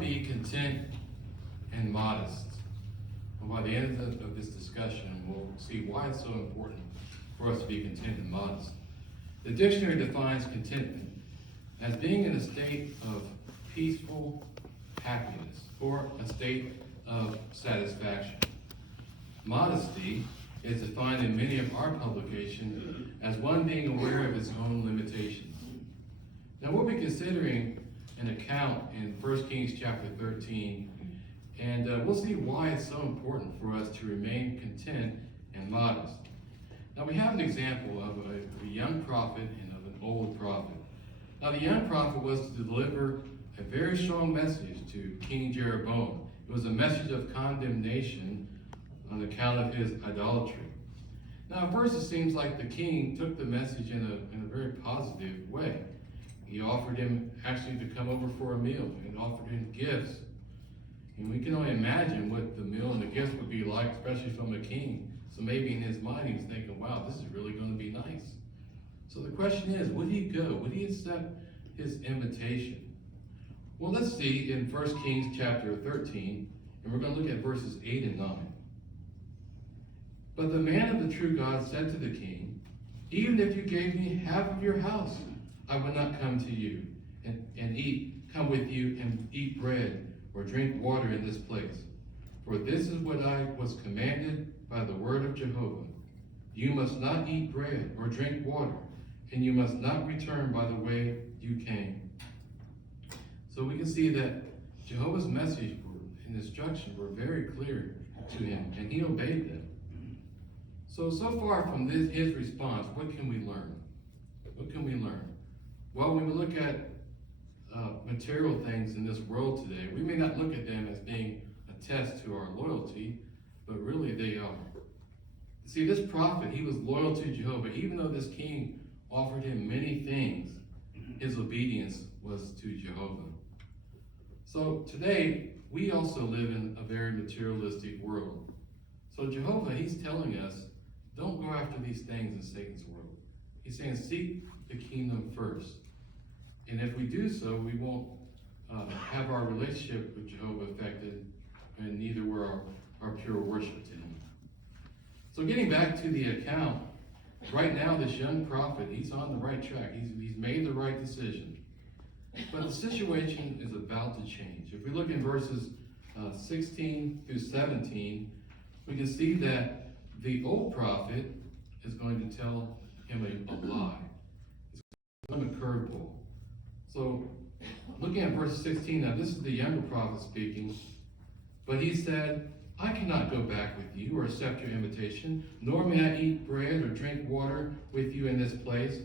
be content and modest. Well, by the end of this discussion, we'll see why it's so important for us to be content and modest. The dictionary defines contentment as being in a state of peaceful happiness or a state of satisfaction. Modesty is defined in many of our publications as one being aware of its own limitations. Now we'll be considering an account in 1 Kings chapter 13, and we'll see why it's so important for us to remain content and modest. Now we have an example of a young prophet and of an old prophet. Now the young prophet was to deliver a very strong message to King Jeroboam. It was a message of condemnation on account of his idolatry. Now at first it seems like the king took the message in a very positive way. He offered him actually to come over for a meal and offered him gifts. And we can only imagine what the meal and the gifts would be like, especially from a king. So maybe in his mind he was thinking, wow, this is really going to be nice. So the question is, would he go? Would he accept his invitation? Well, let's see in 1 Kings chapter 13, and we're going to look at verses 8 and 9. But the man of the true God said to the king, even if you gave me half of your house, I would not come to you come with you and eat bread or drink water in this place. For this is what I was commanded by the word of Jehovah. You must not eat bread or drink water, and you must not return by the way you came. So we can see that Jehovah's message and instruction were very clear to him, and he obeyed them. So far from his response, what can we learn? What can we learn? Well, when we look at material things in this world today, we may not look at them as being a test to our loyalty, but really they are. See, this prophet, he was loyal to Jehovah. Even though this king offered him many things, his obedience was to Jehovah. So today, we also live in a very materialistic world. So Jehovah, he's telling us, don't go after these things in Satan's world. He's saying, seek the kingdom first. And if we do so, we won't have our relationship with Jehovah affected, and neither will our pure worship to him. So getting back to the account, right now this young prophet, he's on the right track. He's made the right decision. But the situation is about to change. If we look in verses 16 through 17, we can see that the old prophet is going to tell him a lie. It's going to be a curveball. So, looking at verse 16, now this is the younger prophet speaking, but he said, I cannot go back with you or accept your invitation, nor may I eat bread or drink water with you in this place.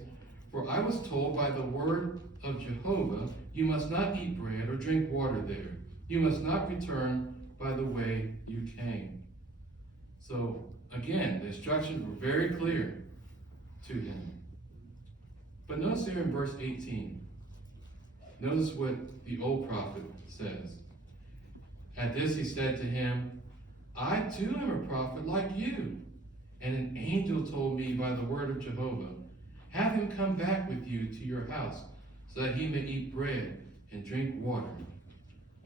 For I was told by the word of Jehovah, you must not eat bread or drink water there. You must not return by the way you came. So, again, the instructions were very clear to him. But notice here in verse 18, notice what the old prophet says. At this he said to him, I too am a prophet like you. And an angel told me by the word of Jehovah, have him come back with you to your house, so that he may eat bread and drink water.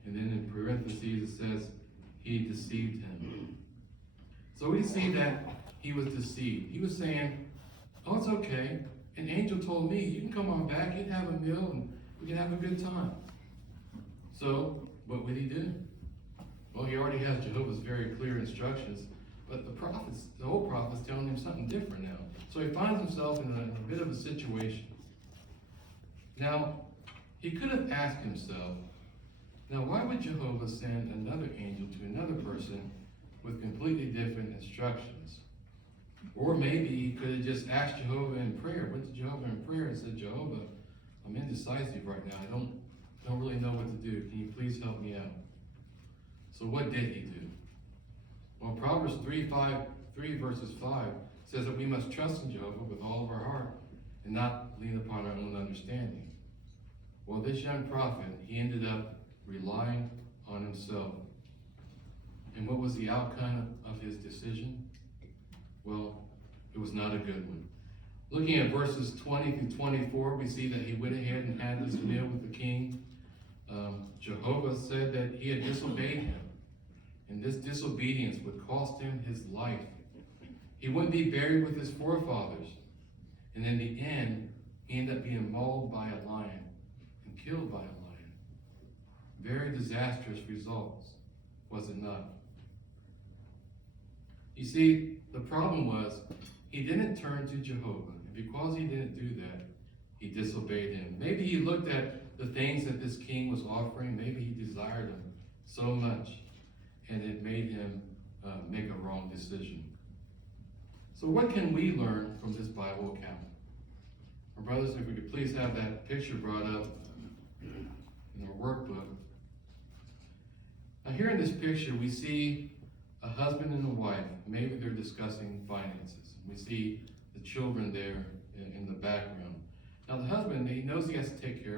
And then in parentheses it says, he deceived him. So we see that he was deceived. He was saying, oh, it's okay. An angel told me, you can come on back, you can have a meal, and we can have a good time. So, what would he do? Well, he already has Jehovah's very clear instructions, but the old prophet's telling him something different now. So he finds himself in a bit of a situation. Now, he could have asked himself, now why would Jehovah send another angel to another person with completely different instructions? Or maybe he could have just asked Jehovah in prayer, went to Jehovah in prayer and said, Jehovah, I'm indecisive right now. I don't really know what to do. Can you please help me out? So what did he do? Well, Proverbs 3 verses 5 says that we must trust in Jehovah with all of our heart and not lean upon our own understanding. Well, this young prophet, he ended up relying on himself. And what was the outcome of his decision? Well, it was not a good one. Looking at verses 20 through 24, we see that he went ahead and had this meal with the king. Jehovah said that he had disobeyed him, and this disobedience would cost him his life. He wouldn't be buried with his forefathers, and in the end, he ended up being mauled by a lion and killed by a lion. Very disastrous results, was it not? You see, the problem was he didn't turn to Jehovah, and because he didn't do that, he disobeyed him. Maybe he looked at the things that this king was offering. Maybe he desired them so much, and it made him make a wrong decision. So what can we learn from this Bible account? Our brothers, if we could please have that picture brought up in our workbook. Now here in this picture, we see a husband and a wife. Maybe they're discussing finances. We see the children there in the background. Now the husband, he knows he has to take care of his